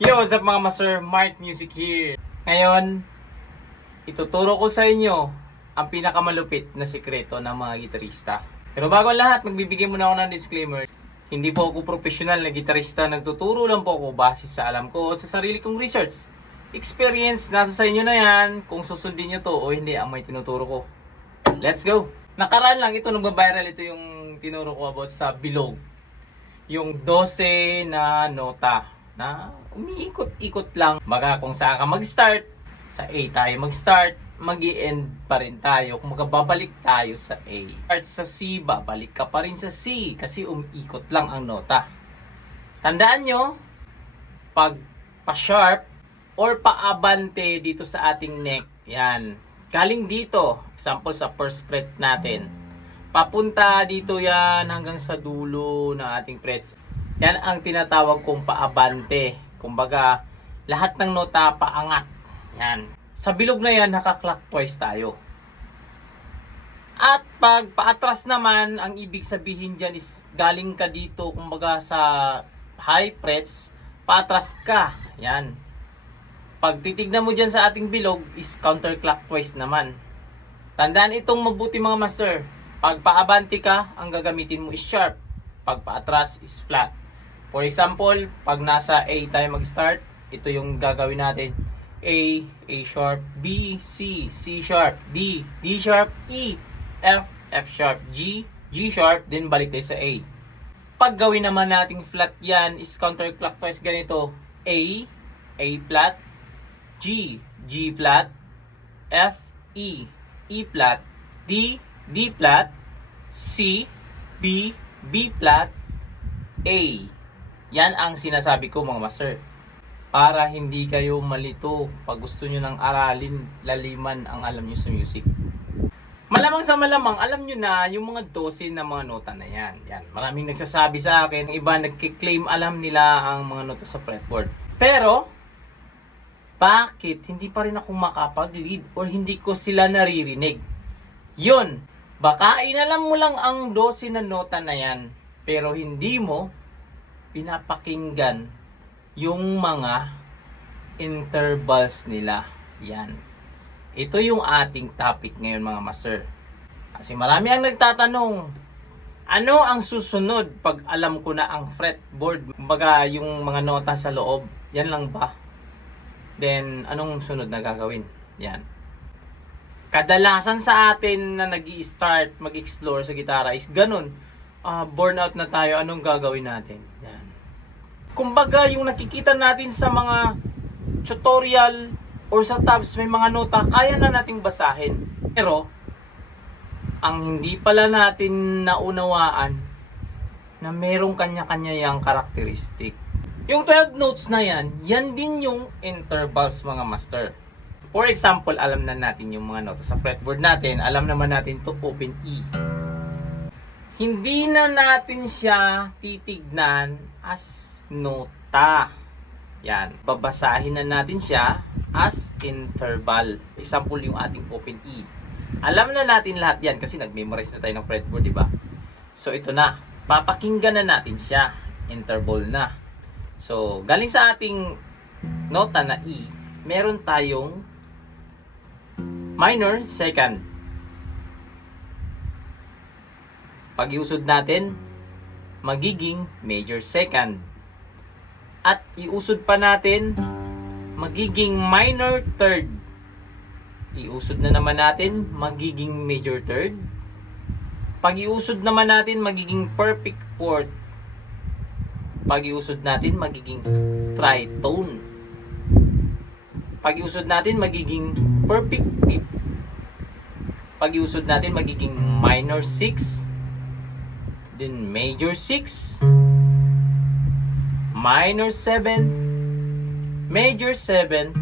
Yo, what's up mga master? Mark Music here. Ngayon, ituturo ko sa inyo ang pinakamalupit na sikreto ng mga gitarista. Pero bago ang lahat, magbibigay muna ako ng disclaimer. Hindi po ako professional na gitarista. Nagtuturo lang po ako base sa alam ko sa sarili kong research. Experience, nasa sa inyo na yan kung susundin nyo to o hindi ang may tinuturo ko. Let's go! Nakaraan lang ito, nagba-viral ito yung tinuro ko about sa bilog. Yung 12 na nota na umiikot-ikot lang. Baga kung saan ka mag-start, sa A tayo mag-start, mag-i-end pa rin tayo. Kung babalik tayo sa A. Start sa C, babalik ka pa rin sa C kasi umiikot lang ang nota. Tandaan nyo, pag pa-sharp or pa-abante dito sa ating neck, yan. Galing dito, example sa first fret natin. Papunta dito yan hanggang sa dulo ng ating frets. Yan ang tinatawag kong paabante. Kumbaga, lahat ng nota paangat. Yan. Sa bilog na yan, naka-clockwise tayo. At pag paatras naman, ang ibig sabihin dyan is galing ka dito, kumbaga sa high frets, paatras ka. Yan. Pag titignan mo dyan sa ating bilog, is counterclockwise naman. Tandaan itong mabuti mga master. Pag paabante ka, ang gagamitin mo is sharp. Pag paatras is flat. For example, pag nasa A tayo mag-start, ito yung gagawin natin. A, A sharp, B, C, C sharp, D, D sharp, E, F, F sharp, G, G sharp, then balik tayo sa A. Pag gawin naman nating flat yan, is counterclockwise ganito. A, A flat, G, G flat, F, E, E flat, D, D flat, C, B, B flat, A. Yan ang sinasabi ko mga master. Para hindi kayo malito pag gusto nyo ng aralin, laliman ang alam nyo sa music. Malamang sa malamang, alam nyo na yung mga 12 na mga nota na yan. Yan. Maraming nagsasabi sa akin, iba nagkiklaim alam nila ang mga nota sa fretboard. Pero, bakit hindi pa rin ako makapag-lead or hindi ko sila naririnig? Yun, baka inalam mo lang ang 12 na nota na yan, pero hindi mo pinapakinggan yung mga intervals nila. Yan. Ito yung ating topic ngayon mga master. Kasi marami ang nagtatanong, ano ang susunod pag alam ko na ang fretboard? Kumbaga yung mga nota sa loob, yan lang ba? Then, anong sunod na gagawin? Yan. Kadalasan sa atin na nag-i-start, mag-explore sa gitara is ganun. Burnout na tayo, anong gagawin natin? Yan. Kumbaga, yung nakikita natin sa mga tutorial or sa tabs, may mga nota, kaya na nating basahin. Pero, ang hindi pala natin naunawaan na merong kanya-kanya yung karakteristik. Yung 12 notes na yan, yan din yung intervals mga master. For example, alam na natin yung mga nota sa fretboard natin, alam naman natin to open E. Hindi na natin siya titignan as nota. Yan. Babasahin na natin siya as interval. Example yung ating open E. Alam na natin lahat yan kasi nag-memorize na tayo ng fretboard, di ba? So ito na. Papakinggan na natin siya. Interval na. So, galing sa ating nota na E, meron tayong minor second. Pag iusod natin, magiging major second. At iusod pa natin, magiging minor third. Iusod na naman natin, magiging major third. Pag iusod naman natin, magiging perfect fourth. Pag iusod natin, magiging tritone. Pag iusod natin, magiging perfect fifth. Pag iusod natin, magiging minor 6. Then major 6, minor 7, major 7,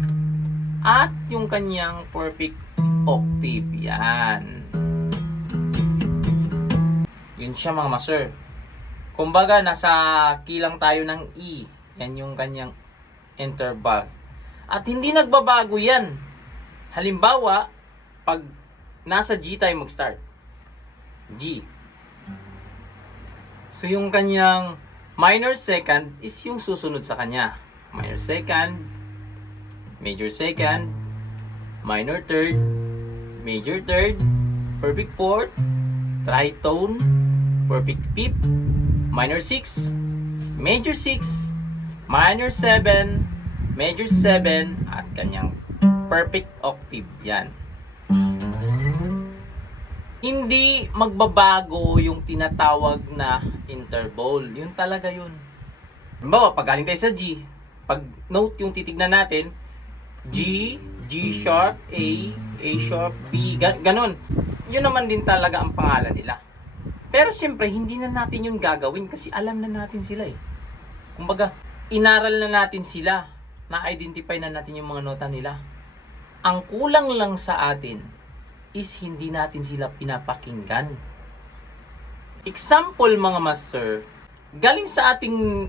at yung kanyang perfect octave. Yan. Yun siya mga master. Kumbaga, nasa kilang tayo ng E. Yan yung kanyang interval. At hindi nagbabago yan. Halimbawa, pag nasa G tayo mag-start. G. So yung kanyang minor second is yung susunod sa kanya. minor second, major second, minor third, major third, perfect fourth, tritone, perfect fifth, minor 6, major 6, minor 7, major 7, at kanyang perfect octave. Yan. Hindi magbabago yung tinatawag na interval. Yun talaga yun. Halimbawa, pag galing tayo sa G, pag note yung titignan natin, G, G sharp, A sharp, B, ganon. Yun naman din talaga ang pangalan nila. Pero siyempre, hindi na natin yun gagawin kasi alam na natin sila eh. Kumbaga, inaral na natin sila, na-identify na natin yung mga nota nila. Ang kulang lang sa atin is hindi natin sila pinapakinggan. Example mga master, galing sa ating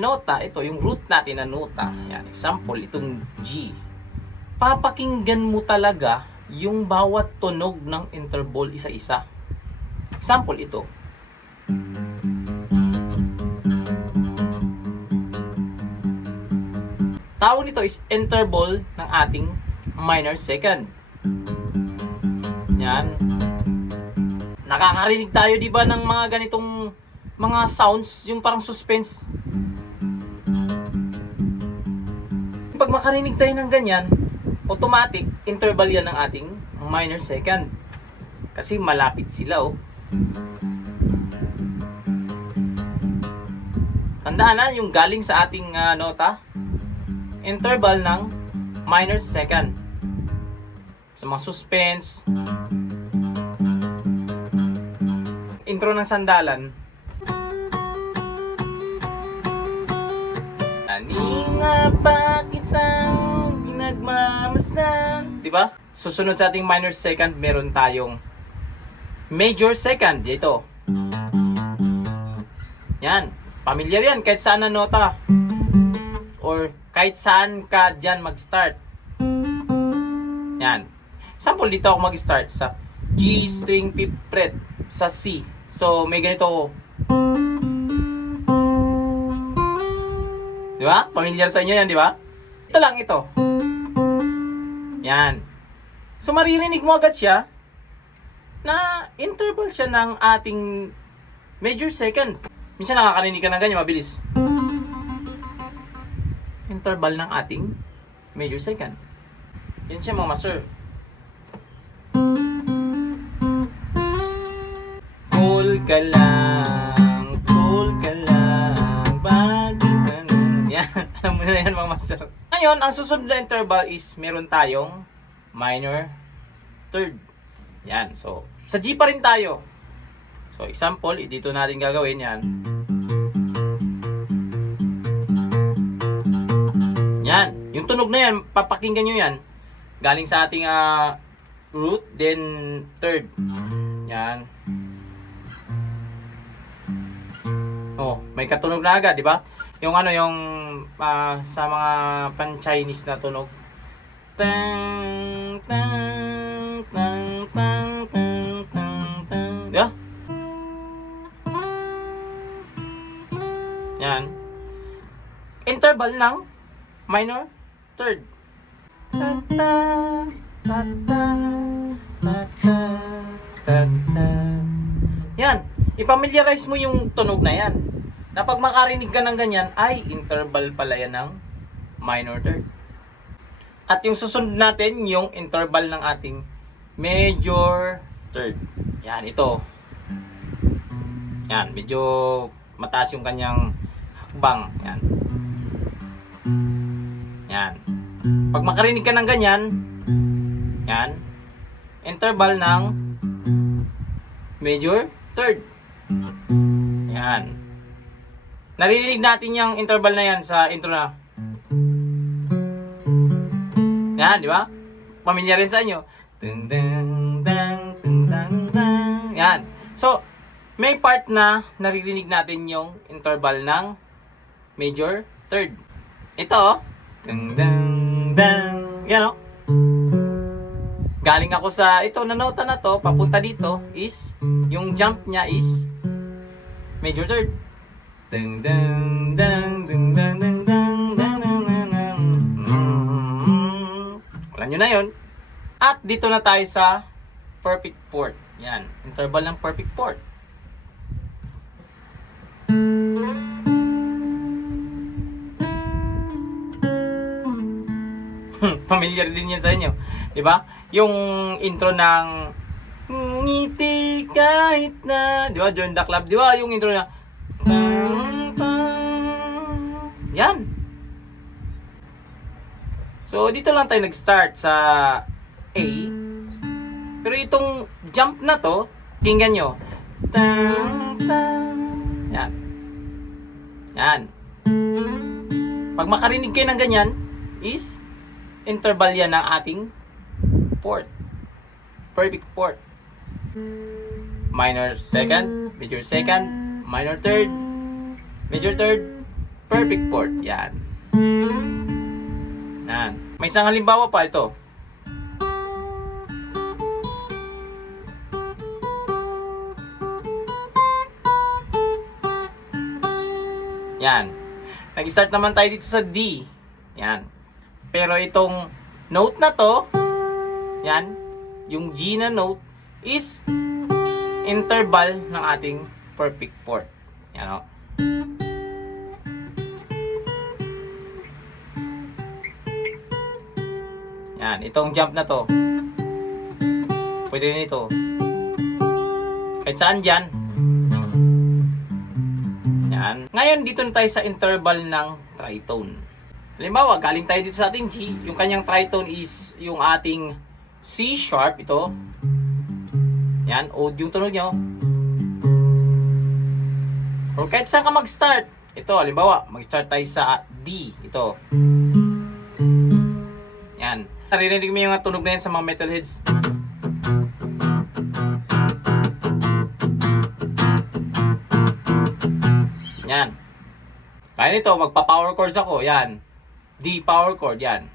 nota, ito yung root natin na nota. Yan, example, itong G. Papakinggan mo talaga yung bawat tunog ng interval isa-isa. Example, ito. Tawag nito is interval ng ating minor second. Yan. Nakakarinig tayo, di ba, ng mga ganitong mga sounds, yung parang suspense. Pag makarinig tayo ng ganyan, automatic, interval yan ng ating minor second. Kasi malapit sila, oh. Tandaan na, yung galing sa ating nota, interval ng minor second. Sa mga suspense, intro ng sandalan. Kanina pa kitang pinagmamasdan. Diba? Susunod sa ating minor second, meron tayong major second. Dito. Yan. Pamilyar yan. Kahit saan na nota. Or kahit saan ka dyan mag-start. Yan. Sample, dito ako mag-start sa G string 5th fret sa C. So, may ganito ako. Di ba? Pamilyar sa inyo yan, di ba? Ito lang, ito. Yan. So, maririnig mo agad siya na interval siya ng ating major second. Minsan nakakarinig ka ng ganyan, mabilis. Interval ng ating major second. Yan siya mga master. Cool ka lang, bakit ganun? Yan, alam mo na yan mga master. Ngayon, ang susunod na interval is meron tayong minor third. Yan, so, sa G pa rin tayo. So, example, dito natin gagawin yan. Yan, yung tunog na yan, papakinggan nyo yan. Galing sa ating root, then third. Yan. Oh, may katunog na agad, di ba? Yung yung sa mga pan-Chinese na tunog. Tang tang tang tang tang tang tang. Yeah? Yan. Interval ng minor third. Ta-ta, ta-ta, ta-ta, ta-ta. Yan. I-familiarize mo yung tunog na yan. Na pag makarinig ka ng ganyan, ay interval pala yan ng minor third. At yung susunod natin, yung interval ng ating major third. Yan, ito. Yan, medyo mataas yung kanyang hakbang. Yan. Yan. Pag makarinig ka ng ganyan, yan, interval ng major third. Yan. Naririnig natin yung interval na yan sa intro na. Yan, di ba? Pamilyar rin sa inyo. Yan. So, may part na naririnig natin yung interval ng major third. Ito, yan o. Galing ako sa ito na nota na to, papunta dito is, yung jump niya is major third. Yun na yun. At dito na tayo sa perfect fourth. Yan, interval ng perfect fourth. Familiar din yan sa inyo, di ba? Yung intro ng ngiti kahit na, di ba? Join the club, di ba? Yung intro na yan. So dito lang tayo nag-start sa A. Pero itong jump na to, kinggan nyo. Yan. Yan. Pag makarinig kayo ng ganyan, is interval yan ng ating fourth. Perfect fourth. Minor second, major second, minor third, major third, perfect fourth. Yan. Yan. May isang halimbawa pa ito. Yan. Nag-start naman tayo dito sa D. Yan. Pero itong note na to, yan, yung G na note is interval ng ating perfect fourth. Yan o. Yan, itong jump na to. Pwede rin ito. Kahit saan dyan. Yan. Ngayon, dito na tayo sa interval ng tritone. Halimbawa, galing tayo dito sa ating G. Yung kanyang tritone is yung ating C sharp. Ito. Yan. Odd yung tunog nyo. Or kahit saan ka mag-start. Ito, halimbawa, mag-start tayo sa D. Ito. Yan. Naririnig mo yung tunog na yan sa mga metalheads. Yan. Kaya nito, magpa-power chords ako. Yan. D power chord. Yan.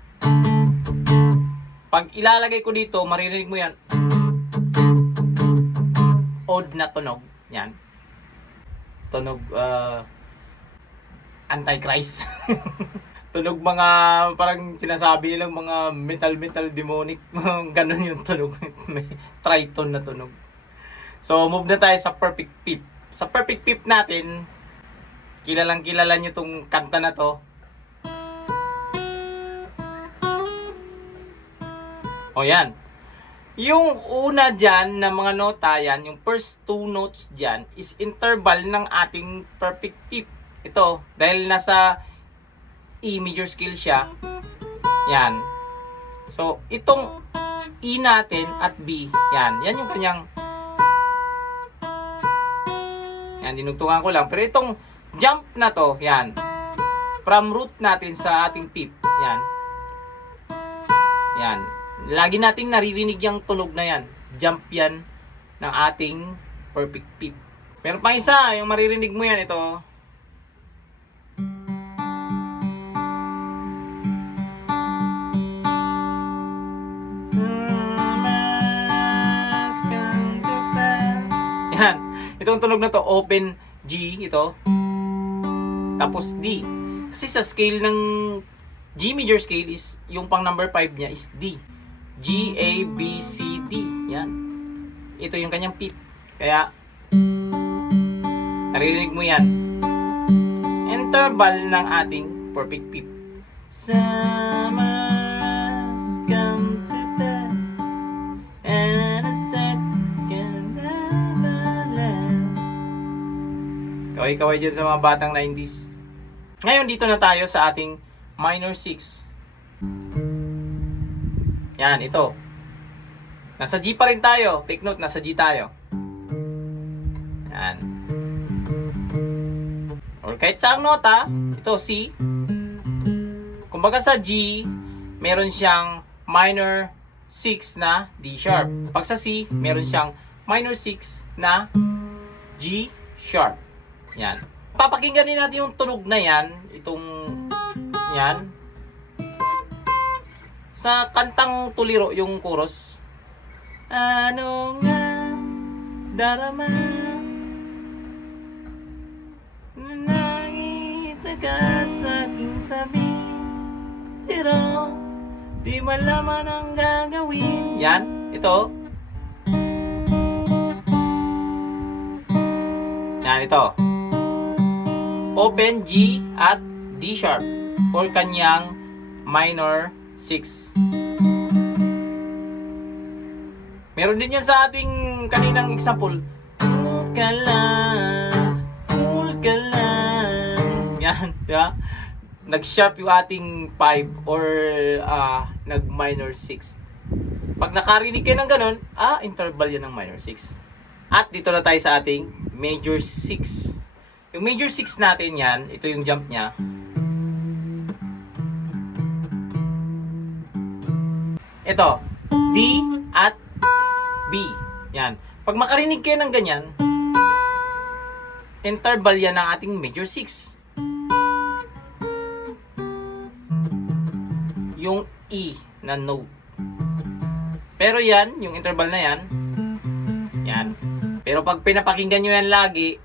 Pag ilalagay ko dito, maririnig mo yan. Odd na tunog. Yan. Tunog, Antichrist. Tunog mga, parang sinasabi nilang mga metal demonic. Ganon yung tunog. May tritone na tunog. So, move na tayo sa perfect fifth. Sa perfect fifth natin, kilalang kilala nyo tong kanta na to. O yan. Yung una dyan na mga nota yan, yung first two notes dyan, is interval ng ating perfect fifth. Ito, dahil nasa E major scale siya. Yan. So, itong E natin at B, yan. Yan yung kanyang, yan, dinugtungan ko lang. Pero itong jump na to, yan. From root natin sa ating fifth. Yan. Yan. Lagi nating naririnig yung tunog na yan. Jump yan ng ating perfect fifth. Pero pang isa, yung maririnig mo yan, ito. Yan. Itong tunog na to, open G, ito. Tapos D. Kasi sa scale ng G major scale is, yung pang number 5 niya is D. G, A, B, C, D. Yan. Ito yung kanyang fifth. Kaya, naririnig mo yan. Interval ng ating perfect fifth. Summers come to pass and a set can never last. Kaway-kaway dyan sa mga batang 90s. Ngayon, dito na tayo sa ating minor 6. Yan, ito. Nasa G pa rin tayo. Take note, nasa G tayo. Yan. Or kahit saang nota, ito C. Kumbaga sa G, meron siyang minor 6 na D sharp. Pag sa C, meron siyang minor 6 na G sharp. Yan. Papakinggan din natin yung tunog na yan. Itong yan. Sa kantang Tuliro, yung chorus. Ano nga darama nakita ka sa aking tabi, pero Di malaman ang gagawin. Yan, ito. Yan, ito. Open G at D sharp or kanyang minor 6. Meron din yan sa ating kaninang example. Cool ka lang, cool ka lang. Yan, diba? Nag-sharp yung ating 5 or nag-minor 6. Pag nakarinig kayo ng ganun, interval yan ng minor 6. At dito na tayo sa ating major 6. Yung major 6 natin yan, ito yung jump niya. Ito, D at B. Yan. Pag makarinig kayo ng ganyan, interval yan ng ating major 6. Yung E na note. Pero yan, yung interval na yan, yan. Pero pag pinapakinggan nyo yan lagi,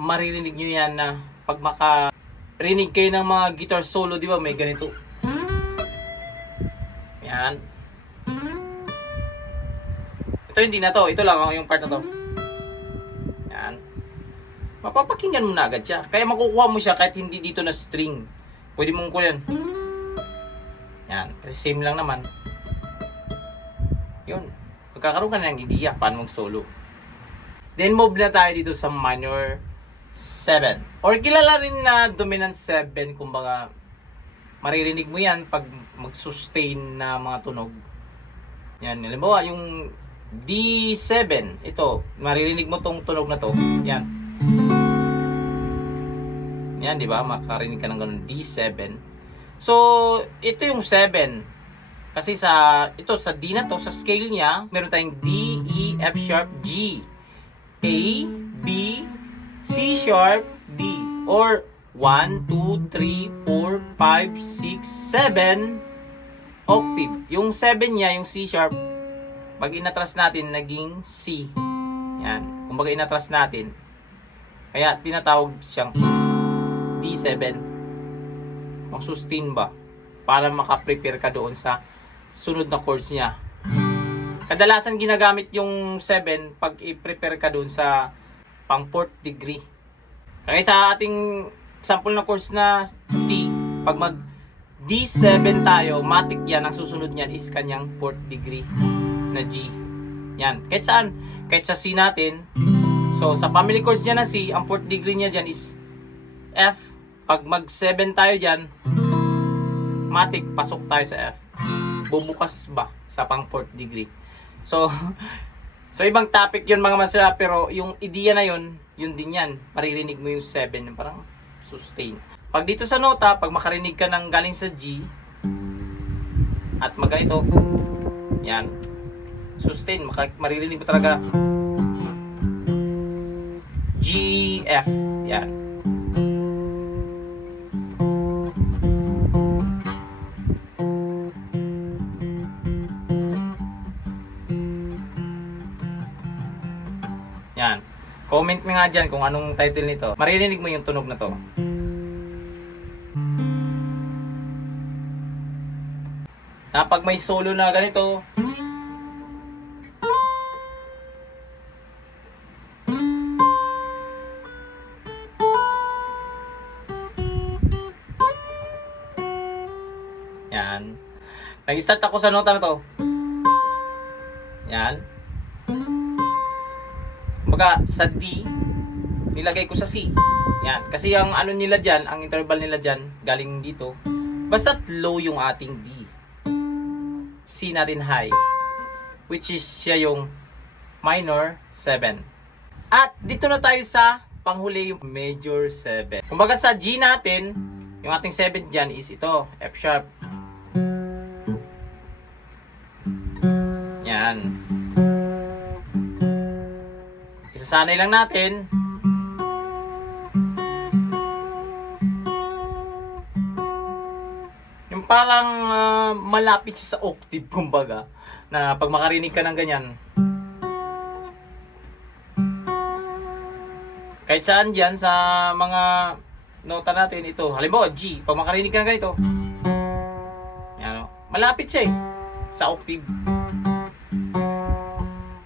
maririnig nyo yan na pag makarinig kayo ng mga guitar solo, di ba, may ganito. Yan. Ito hindi na to. Ito lang yung part na to. Yan. Mapapakinggan mo na agad siya. Kaya makukuha mo siya kahit hindi dito na string. Pwede mong kunin. Yan. Kasi same lang naman. Yun. Magkakaroon ka na ng idea paano mag-solo. Then move na tayo dito sa minor 7. Or kilala rin na dominant 7. Kumbaga, maririnig mo yan pag mag-sustain na mga tunog. Yan. Halimbawa, yung D7, ito, maririnig mo tong tunog na to. Yan. Yan, di ba? Makarinig ka ng ganun, D7. So, ito yung 7. Kasi ito sa D na to, sa scale niya, meron tayong D, E, F sharp, G, A, B, C sharp, D. Or 1, 2, 3, 4, 5, 6, 7 octave. Yung 7 niya, yung C sharp, pag inatras natin, naging C. Yan. Kung baga inatras natin, kaya tinatawag siyang D7. Mag-sustain ba? Para makaprepare ka doon sa sunod na chords niya. Kadalasan ginagamit yung 7 pag i-prepare ka doon sa pang 4th degree. Kaya sa ating sample na chords na D, pag mag D7 tayo, matic yan, ang susunod niyan is kanyang 4th degree na G. Yan. Kahit saan. Kahit sa C natin. So, sa family chords niya na C, ang 4th degree niya dyan is F. Pag mag 7 tayo dyan, matic, pasok tayo sa F. Bubukas ba sa pang 4th degree. So, ibang topic yun mga masira. Pero yung idea na yun, yun din yan. Maririnig mo yung 7, yung parang sustain. Pag dito sa nota, pag makarinig ka ng galing sa G, at maganito, yan, sustain, maririnig mo talaga G, F, yan. Yan. Comment nga dyan kung anong title nito. Maririnig mo yung tunog na to. Na pag may solo na ganito, yan. Nag-start ako sa nota na to. Yan. Kumbaga, sa D, nilagay ko sa C. Yan. Kasi ang ano nila dyan, ang interval nila dyan, galing dito. Basta't low yung ating D. C natin high. Which is siya yung minor 7. At dito na tayo sa panghuli yung major 7. Kumbaga sa G natin, yung ating 7 dyan is ito, F sharp. Yan. Isasanay lang natin. Yung parang malapit siya sa octave, kumbaga. Na pag makarinig ka ng ganyan, kahit saan dyan sa mga nota natin, ito. Halimbawa, G. Pag makarinig ka ng ganito, yan, Malapit siya eh sa octave.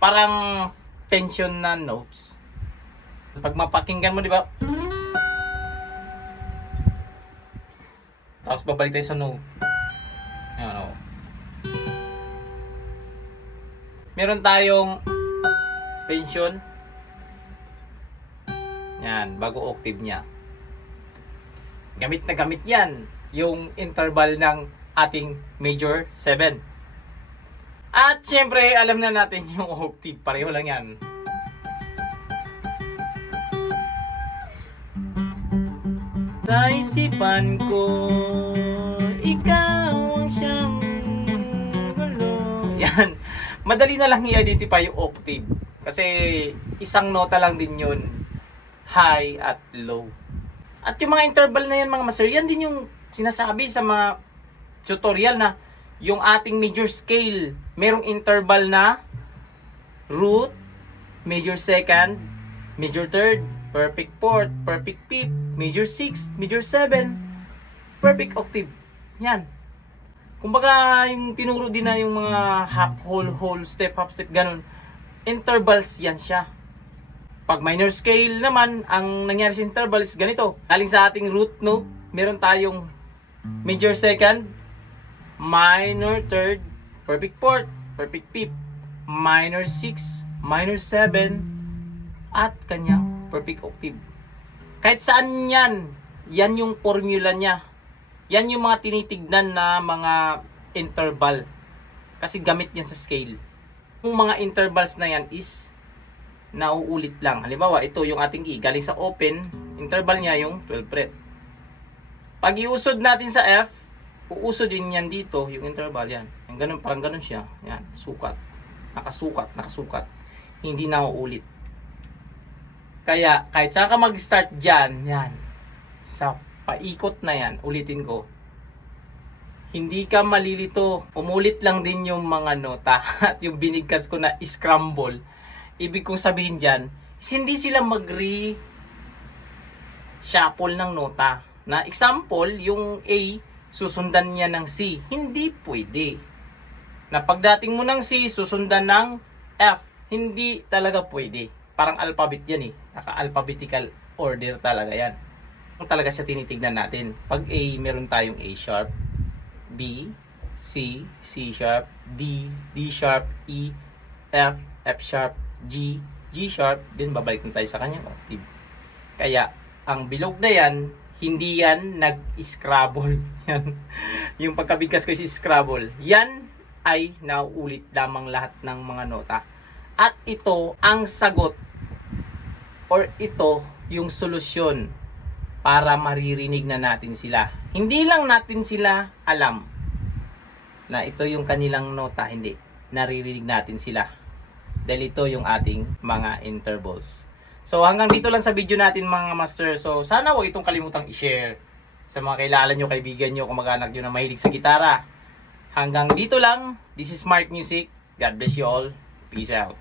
Parang tension na notes. Pag mapakinggan mo, di ba? Tapos babalik tayo sa note. Ayan, oh. Meron tayong tension. Yan, bago octave niya. Gamit na gamit yan. Yung interval ng ating major 7. At syempre, alam na natin yung octave. Pareho lang yan. Sa isipan ko, ikaw ang siyang gulo. Yan. Madali na lang i-identify yung octave. Kasi isang nota lang din yun. High at low. At yung mga interval na yan mga master, yan din yung sinasabi sa mga tutorial na yung ating major scale, merong interval na root, major second, major third, perfect fourth, perfect fifth, major sixth, major 7, perfect octave. Yan. Kumbaga, yung tinuro din na yung mga half step, ganun. Intervals yan siya. Pag minor scale naman, ang nangyari sa interval is ganito. Galing sa ating root note, meron tayong major second, minor third, perfect fourth, perfect fifth, minor 6, minor 7, at kanyang perfect octave. Kahit saan yan, yan yung formula niya. Yan yung mga tinitignan na mga interval. Kasi gamit yan sa scale. Yung mga intervals na yan is nauulit lang. Halimbawa, ito yung ating E. Galing sa open, interval niya yung 12 fret. Pag iusod natin sa F, uusod din yan dito, yung interval yan. Yung ganun, parang ganun siya. Yan, sukat. Nakasukat. Hindi nauulit. Kaya, kahit saan ka mag-start dyan, yan, sa paikot na yan, ulitin ko, hindi ka malilito. Umulit lang din yung mga nota. At yung binigkas ko na scramble, ibig kong sabihin dyan, is hindi sila mag-re-shuffle ng nota. Na example, yung A, susundan niya ng C. Hindi pwede. Na pagdating mo ng C, susundan ng F. Hindi talaga pwede. Parang alphabet yan eh. Naka-alphabetical order talaga yan. Kung talaga siya tinitignan natin. Pag A, meron tayong A sharp, B, C, C sharp, D, D sharp, E, F, F sharp, G, G sharp, then babalik na tayo sa kanyang octave. Kaya, ang bilog na yan, hindi yan nag-scrabble. Yan. Yung pagkabigkas ko is scrabble. Yan ay nauulit lamang lahat ng mga nota. At ito ang sagot or ito yung solusyon para maririnig na natin sila. Hindi lang natin sila alam na ito yung kanilang nota, hindi. Naririnig natin sila. Dahil ito yung ating mga intervals. So hanggang dito lang sa video natin mga master. So sana huwag itong kalimutang i-share sa mga kilala nyo, kaibigan nyo, kamag-anak nyo na mahilig sa gitara. Hanggang dito lang. This is Mark Music. God bless you all. Peace out.